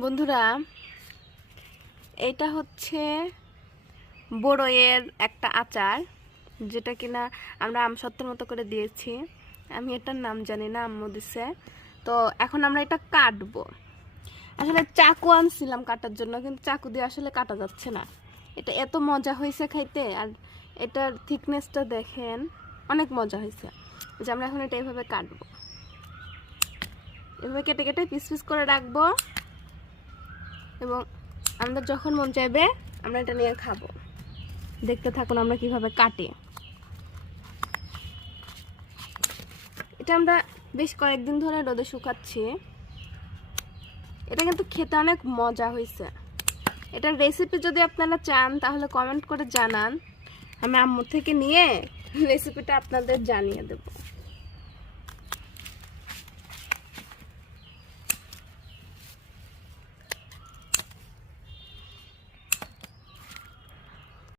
বন্ধুরা, এটা হচ্ছে বড়ইয়ের একটা আচার, যেটা কিনা আমরা আম আমসত্ত্বের মতো করে দিয়েছি। আমি এটার নাম জানি না, আম্মু দিছে। তো এখন আমরা এটা কাটবো। আসলে চাকু আনছিলাম কাটার জন্য, কিন্তু চাকু দিয়ে আসলে কাটা যাচ্ছে না। এটা এত মজা হয়েছে খাইতে, আর এটার থিকনেসটা দেখেন, অনেক মজা হয়েছে। যে আমরা এখন এটা এভাবে কাটবো। এভাবে কেটে কেটে পিস পিস করে রাখব। এবং আমাদের যখন মন চাইবে, আমরা এটা নিয়ে খাব। দেখতে থাকুন আমরা কীভাবে কাটি। এটা আমরা বেশ কয়েকদিন ধরে রোদে শুকাচ্ছি। এটা কিন্তু খেতে অনেক মজা হয়েছে। এটার রেসিপি যদি আপনারা চান, তাহলে কমেন্ট করে জানান। আমি আম্মুর থেকে নিয়ে রেসিপিটা আপনাদের জানিয়ে দেবো।